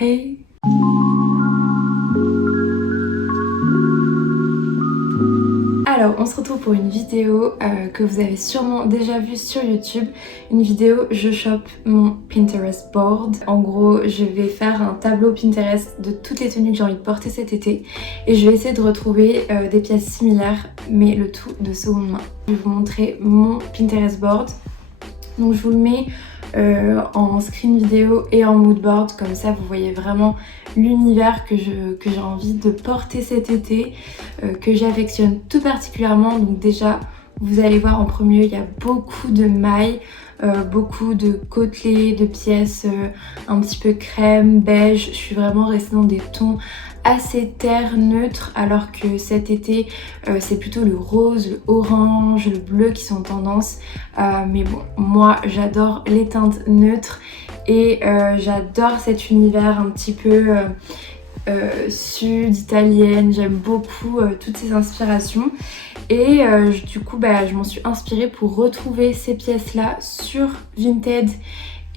Hey! Alors on se retrouve pour une vidéo que vous avez sûrement déjà vue sur YouTube. Une vidéo je chope mon Pinterest board. En gros je vais faire un tableau Pinterest de toutes les tenues que j'ai envie de porter cet été. Et je vais essayer de retrouver des pièces similaires mais le tout de seconde main. Je vais vous montrer mon Pinterest board. Donc je vous le mets en screen vidéo et en mood board, comme ça vous voyez vraiment l'univers que j'ai envie de porter cet été, que j'affectionne tout particulièrement. Donc déjà vous allez voir en premier lieu il y a beaucoup de mailles, beaucoup de côtelets, de pièces un petit peu crème, beige. Je suis vraiment restée dans des tons assez terre, neutre, alors que cet été c'est plutôt le rose, le orange, le bleu qui sont en tendance. Mais bon, moi j'adore les teintes neutres et j'adore cet univers un petit peu sud, italienne. J'aime beaucoup toutes ces inspirations et du coup je m'en suis inspirée pour retrouver ces pièces là sur Vinted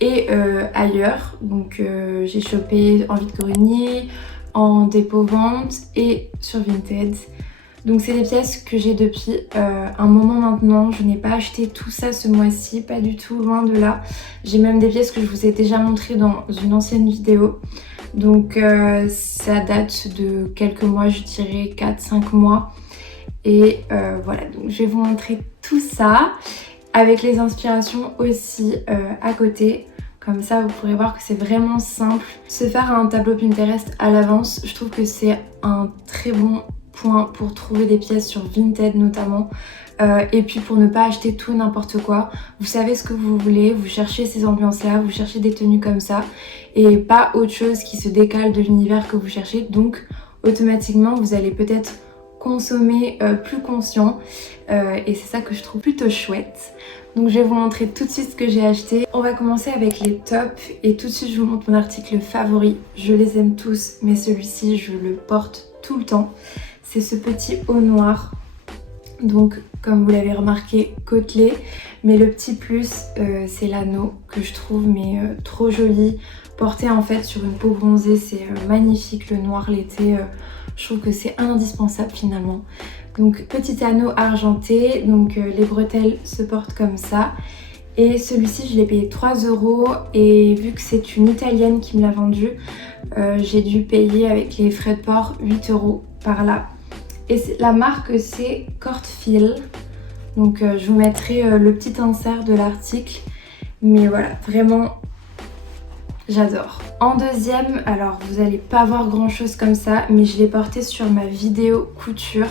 et ailleurs. Donc j'ai chopé en vide-grenier, en dépôt-vente et sur Vinted. Donc c'est des pièces que j'ai depuis un moment maintenant. Je n'ai pas acheté tout ça ce mois-ci, pas du tout, loin de là. J'ai même des pièces que je vous ai déjà montrées dans une ancienne vidéo. Donc ça date de quelques mois, je dirais 4-5 mois. Et voilà, donc je vais vous montrer tout ça avec les inspirations aussi à côté. Comme ça, vous pourrez voir que c'est vraiment simple. Se faire un tableau Pinterest à l'avance, je trouve que c'est un très bon point pour trouver des pièces sur Vinted notamment. Et puis pour ne pas acheter tout n'importe quoi. Vous savez ce que vous voulez, vous cherchez ces ambiances-là, vous cherchez des tenues comme ça. Et pas autre chose qui se décale de l'univers que vous cherchez. Donc automatiquement, vous allez peut-être consommer plus conscient. Et c'est ça que je trouve plutôt chouette. Donc je vais vous montrer tout de suite ce que j'ai acheté. On va commencer avec les tops et tout de suite je vous montre mon article favori. Je les aime tous mais celui-ci je le porte tout le temps. C'est ce petit haut noir. Donc comme vous l'avez remarqué, côtelé. Mais le petit plus c'est l'anneau que je trouve mais trop joli. Porté en fait sur une peau bronzée, c'est magnifique le noir l'été. Je trouve que c'est indispensable finalement. Donc petit anneau argenté, donc les bretelles se portent comme ça. Et celui-ci je l'ai payé 3 € et vu que c'est une italienne qui me l'a vendu, j'ai dû payer avec les frais de port 8 € par là. Et la marque c'est Cortfield. Donc je vous mettrai le petit insert de l'article. Mais voilà, vraiment j'adore. En deuxième, alors vous n'allez pas voir grand chose comme ça, mais je l'ai porté sur ma vidéo couture.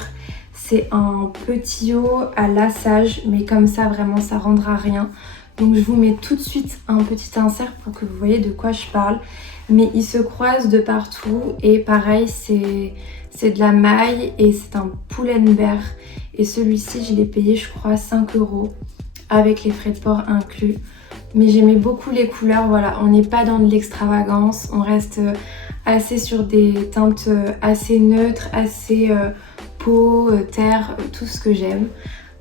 C'est un petit haut à lassage, mais comme ça vraiment ça rendra rien. Donc je vous mets tout de suite un petit insert pour que vous voyez de quoi je parle. Mais il se croise de partout et pareil c'est de la maille et c'est un Pull&Bear. Et celui-ci je l'ai payé je crois 5 € avec les frais de port inclus. Mais j'aimais beaucoup les couleurs, voilà, on n'est pas dans de l'extravagance, on reste assez sur des teintes assez neutres, assez peau, terre, tout ce que j'aime.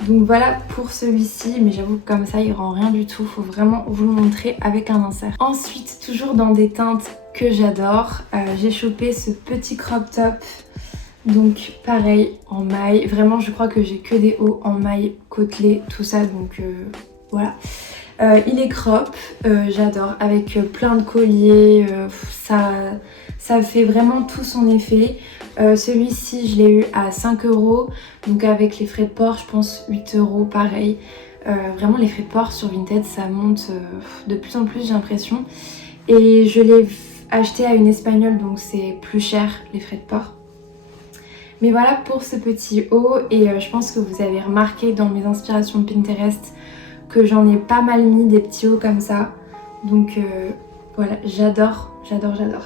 Donc voilà pour celui-ci, mais j'avoue que comme ça il rend rien du tout, faut vraiment vous le montrer avec un insert. Ensuite, toujours dans des teintes que j'adore, j'ai chopé ce petit crop top. Donc pareil en maille, vraiment je crois que j'ai que des hauts en maille côtelé, tout ça, donc voilà. Il est crop, j'adore, avec plein de colliers, ça fait vraiment tout son effet. Celui-ci je l'ai eu à 5 €, donc avec les frais de port je pense 8 € pareil. Vraiment les frais de port sur Vinted ça monte de plus en plus j'ai l'impression. Et je l'ai acheté à une espagnole donc c'est plus cher les frais de port. Mais voilà pour ce petit haut et je pense que vous avez remarqué dans mes inspirations Pinterest que j'en ai pas mal mis des petits hauts comme ça. Donc voilà, j'adore.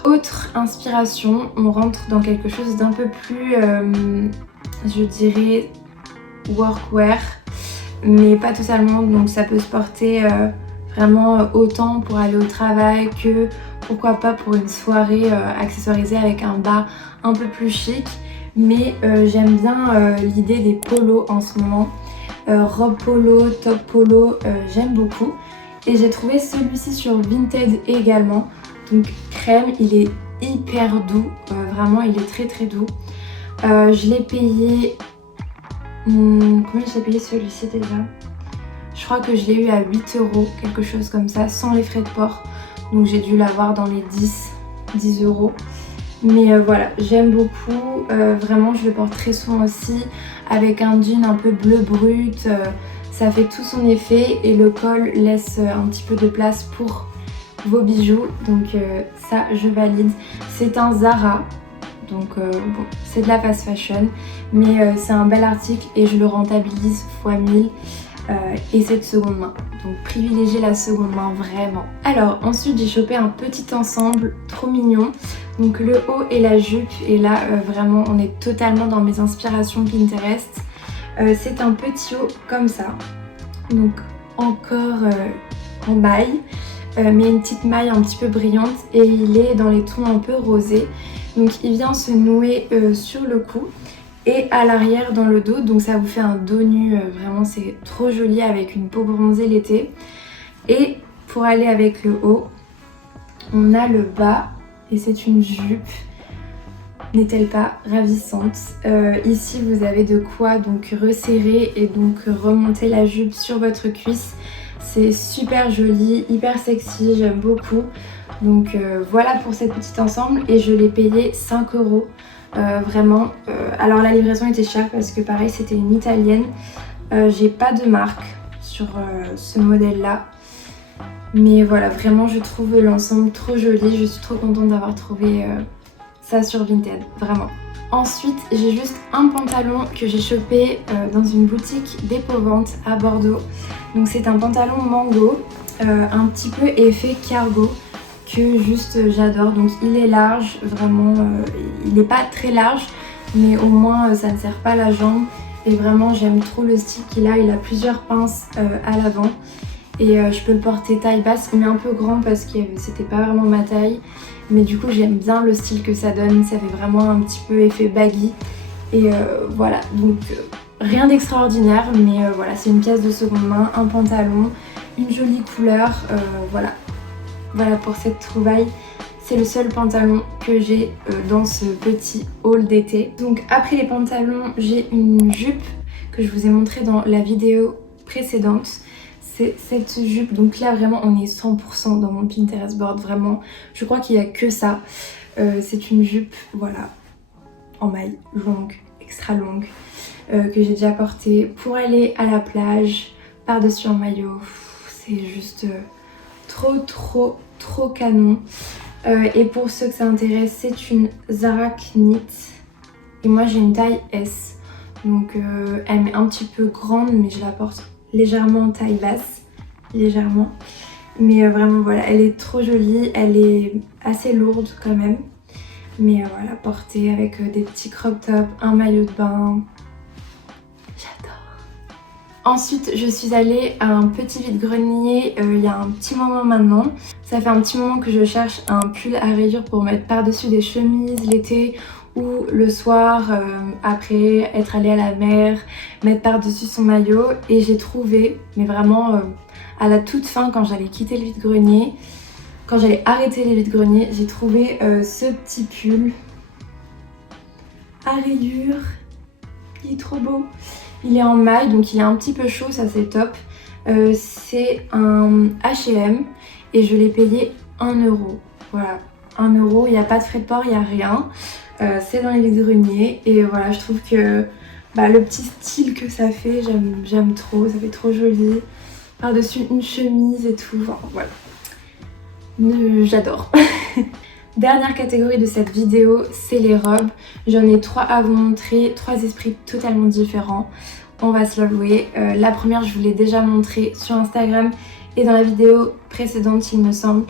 Autre inspiration, on rentre dans quelque chose d'un peu plus, je dirais, workwear. Mais pas totalement, donc ça peut se porter vraiment autant pour aller au travail que pourquoi pas pour une soirée accessoirisée avec un bas un peu plus chic. Mais j'aime bien l'idée des polos en ce moment. Robe polo, top polo, j'aime beaucoup. Et j'ai trouvé celui-ci sur Vinted également. Donc crème, il est hyper doux, vraiment il est très doux. Je l'ai payé... combien j'ai payé celui-ci déjà? Je crois que je l'ai eu à 8 €, quelque chose comme ça, sans les frais de port. Donc j'ai dû l'avoir dans les 10 €. Mais voilà, j'aime beaucoup, vraiment je le porte très souvent aussi, avec un jean un peu bleu brut, ça fait tout son effet et le col laisse un petit peu de place pour vos bijoux, donc ça je valide. C'est un Zara, donc bon, c'est de la fast fashion, mais c'est un bel article et je le rentabilise fois 1000. Et c'est de seconde main, donc privilégiez la seconde main vraiment. Alors ensuite j'ai chopé un petit ensemble trop mignon, donc le haut et la jupe, et là vraiment on est totalement dans mes inspirations Pinterest. C'est un petit haut comme ça, donc encore en maille, mais une petite maille un petit peu brillante, et il est dans les tons un peu rosés, donc il vient se nouer sur le cou et à l'arrière dans le dos, donc ça vous fait un dos nu, vraiment c'est trop joli avec une peau bronzée l'été. Et pour aller avec le haut, on a le bas et c'est une jupe, n'est-elle pas ravissante? Ici vous avez de quoi donc resserrer et donc remonter la jupe sur votre cuisse, c'est super joli, hyper sexy, j'aime beaucoup. Donc voilà pour cette petite ensemble, et je l'ai payé 5 €. Vraiment, alors la livraison était chère parce que pareil c'était une italienne. J'ai pas de marque sur ce modèle là, mais voilà, vraiment je trouve l'ensemble trop joli, je suis trop contente d'avoir trouvé ça sur Vinted, vraiment. Ensuite j'ai juste un pantalon que j'ai chopé dans une boutique d'Épouvante à Bordeaux. Donc c'est un pantalon mango, un petit peu effet cargo, que juste j'adore. Donc il est large, vraiment il n'est pas très large, mais au moins ça ne serre pas la jambe, et vraiment j'aime trop le style qu'il a. Il a plusieurs pinces à l'avant, et je peux le porter taille basse. Il est un peu grand parce que c'était pas vraiment ma taille, mais du coup j'aime bien le style que ça donne, ça fait vraiment un petit peu effet baggy, et voilà, donc rien d'extraordinaire, mais voilà, c'est une pièce de seconde main, un pantalon, une jolie couleur, voilà. Voilà pour cette trouvaille, c'est le seul pantalon que j'ai dans ce petit haul d'été. Donc après les pantalons, j'ai une jupe que je vous ai montrée dans la vidéo précédente. C'est cette jupe, donc là vraiment on est 100% dans mon Pinterest board, vraiment. Je crois qu'il n'y a que ça. C'est une jupe, voilà, en maille longue, extra longue, que j'ai déjà portée pour aller à la plage, par-dessus un maillot. C'est juste... trop canon. Et pour ceux que ça intéresse, c'est une Zara Knit et moi j'ai une taille S, donc elle m'est un petit peu grande, mais je la porte légèrement en taille basse, légèrement, mais vraiment voilà, elle est trop jolie, elle est assez lourde quand même, mais voilà, portée avec des petits crop tops, un maillot de bain. Ensuite, je suis allée à un petit vide-grenier il y a un petit moment maintenant. Ça fait un petit moment que je cherche un pull à rayures pour mettre par-dessus des chemises l'été ou le soir après être allée à la mer, mettre par-dessus son maillot. Et j'ai trouvé, mais vraiment à la toute fin quand j'allais quitter le vide-grenier, quand j'allais arrêter les vide-greniers, j'ai trouvé ce petit pull à rayures. Il est trop beau. Il est en maille, donc il est un petit peu chaud, ça c'est top. C'est un H&M et je l'ai payé 1 €. Voilà, 1 €, il n'y a pas de frais de port, il n'y a rien. C'est dans les vide-greniers, et voilà, je trouve que le petit style que ça fait, j'aime trop, ça fait trop joli. Par-dessus une chemise et tout, enfin, voilà. J'adore. Dernière catégorie de cette vidéo, c'est les robes. J'en ai 3 à vous montrer, 3 esprits totalement différents, on va se l'avouer. La première, je vous l'ai déjà montrée sur Instagram et dans la vidéo précédente, il me semble.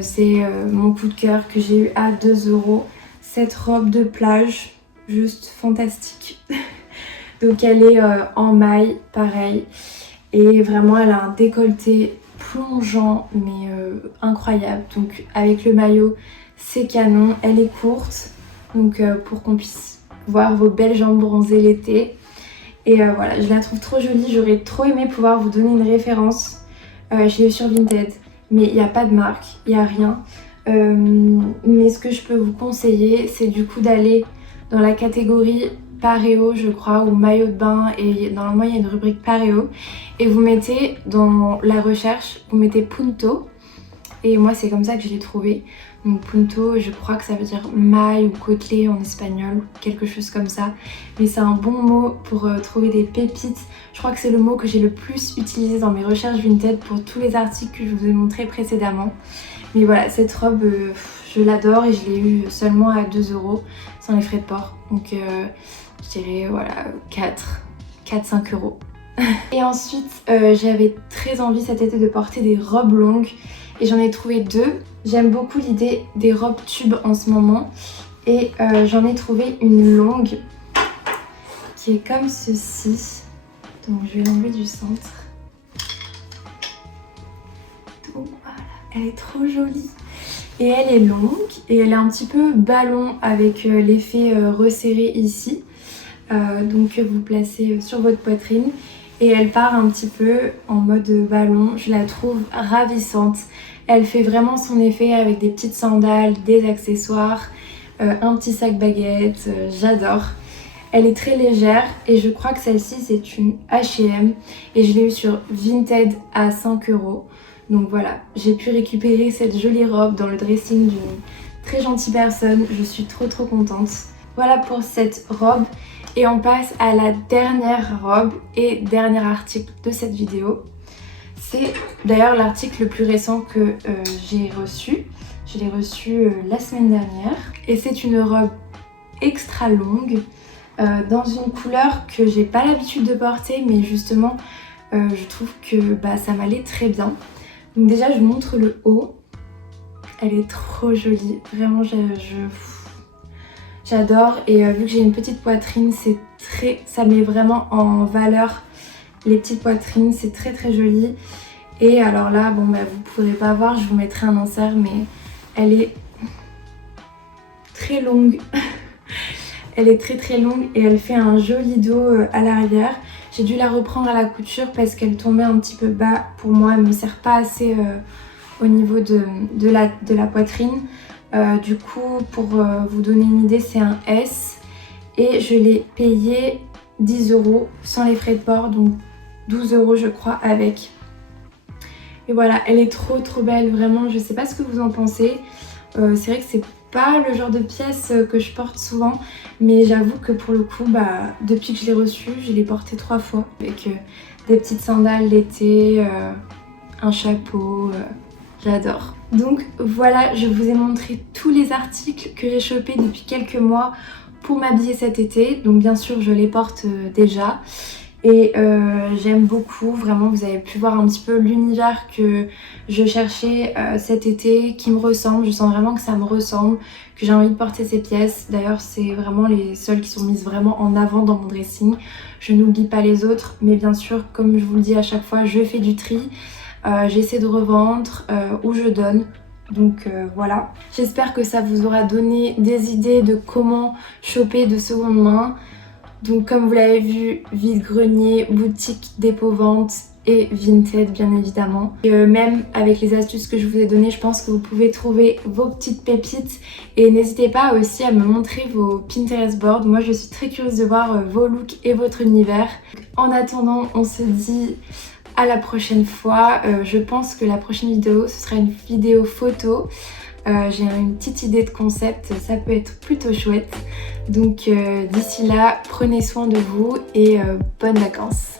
C'est mon coup de cœur que j'ai eu à 2 €. Cette robe de plage, juste fantastique. Donc elle est en maille, pareil. Et vraiment, elle a un décolleté plongeant, mais incroyable. Donc avec le maillot, c'est canon. Elle est courte, donc pour qu'on puisse voir vos belles jambes bronzées l'été. Et voilà, je la trouve trop jolie. J'aurais trop aimé pouvoir vous donner une référence. Je l'ai eu sur Vinted, mais il n'y a pas de marque, il n'y a rien. Mais ce que je peux vous conseiller, c'est du coup d'aller dans la catégorie Pareo, je crois, ou maillot de bain, et normalement il y a une rubrique Pareo, et vous mettez dans la recherche, vous mettez Punto, et moi c'est comme ça que je l'ai trouvé. Donc Punto, je crois que ça veut dire maille ou côtelé en espagnol, quelque chose comme ça. Mais c'est un bon mot pour trouver des pépites. Je crois que c'est le mot que j'ai le plus utilisé dans mes recherches Vinted pour tous les articles que je vous ai montrés précédemment. Mais voilà, cette robe, je l'adore et je l'ai eue seulement à 2 € sans les frais de port. Donc je dirais voilà 4-5 €. Et ensuite, j'avais très envie cet été de porter des robes longues. Et j'en ai trouvé 2. J'aime beaucoup l'idée des robes tubes en ce moment. Et j'en ai trouvé une longue qui est comme ceci. Donc je vais l'enlever du centre. Donc voilà, elle est trop jolie. Et elle est longue et elle est un petit peu ballon avec l'effet resserré ici. Donc vous placez sur votre poitrine. Et elle part un petit peu en mode ballon. Je la trouve ravissante. Elle fait vraiment son effet avec des petites sandales, des accessoires, un petit sac baguette. J'adore. Elle est très légère et je crois que celle-ci c'est une H&M et je l'ai eue sur Vinted à 5 €. Donc voilà, j'ai pu récupérer cette jolie robe dans le dressing d'une très gentille personne. Je suis trop contente. Voilà pour cette robe. Et on passe à la dernière robe et dernier article de cette vidéo. C'est d'ailleurs l'article le plus récent que j'ai reçu. Je l'ai reçu la semaine dernière. Et c'est une robe extra longue dans une couleur que j'ai pas l'habitude de porter. Mais justement, je trouve que ça m'allait très bien. Donc déjà, je vous montre le haut. Elle est trop jolie. Vraiment, j'adore et vu que j'ai une petite poitrine, ça met vraiment en valeur les petites poitrines, c'est très joli. Et alors là, bon vous pourrez pas voir, je vous mettrai un insert, mais elle est très longue. Elle est très longue et elle fait un joli dos à l'arrière. J'ai dû la reprendre à la couture parce qu'elle tombait un petit peu bas pour moi, elle me sert pas assez au niveau de la poitrine. Du coup, pour vous donner une idée, c'est un S et je l'ai payé 10 € sans les frais de port, donc 12 € je crois avec. Et voilà, elle est trop belle, vraiment. Je sais pas ce que vous en pensez. C'est vrai que c'est pas le genre de pièce que je porte souvent, mais j'avoue que pour le coup, depuis que je l'ai reçue, je l'ai portée 3 fois avec des petites sandales l'été, un chapeau. J'adore. Donc voilà, je vous ai montré tous les articles que j'ai chopés depuis quelques mois pour m'habiller cet été. Donc bien sûr, je les porte déjà. Et j'aime beaucoup, vraiment, vous avez pu voir un petit peu l'univers que je cherchais cet été, qui me ressemble. Je sens vraiment que ça me ressemble, que j'ai envie de porter ces pièces. D'ailleurs, c'est vraiment les seules qui sont mises vraiment en avant dans mon dressing. Je n'oublie pas les autres, mais bien sûr, comme je vous le dis à chaque fois, je fais du tri. J'essaie de revendre ou je donne. Donc voilà. J'espère que ça vous aura donné des idées de comment choper de seconde main. Donc comme vous l'avez vu, vide-grenier, boutique dépôt-vente et Vinted bien évidemment. Et même avec les astuces que je vous ai données, je pense que vous pouvez trouver vos petites pépites. Et n'hésitez pas aussi à me montrer vos Pinterest boards. Moi je suis très curieuse de voir vos looks et votre univers. En attendant, on se dit à la prochaine fois. Je pense que la prochaine vidéo, ce sera une vidéo photo. J'ai une petite idée de concept, ça peut être plutôt chouette. Donc d'ici là, prenez soin de vous et bonnes vacances.